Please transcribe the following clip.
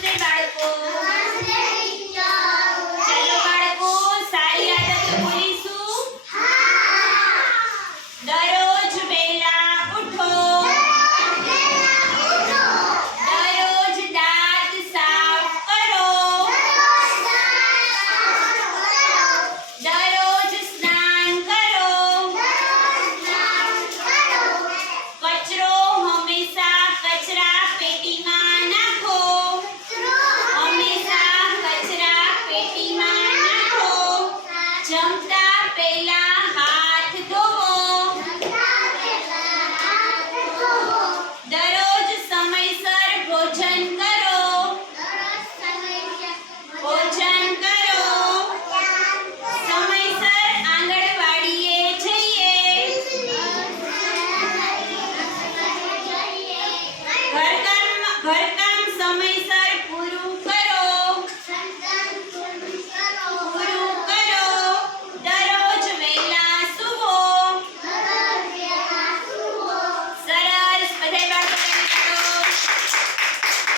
નમસ્તે બાળકો. ચાલો બાળકો સારી આદત બોલીશું દરરોજ જમતા પહેલા હાથ ધોવો. ભોજન કરો. સમયસર આંગણવાડીએ જઈએ.